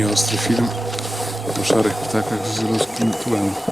nieostry film o szarych ptakach z ruskim tłem.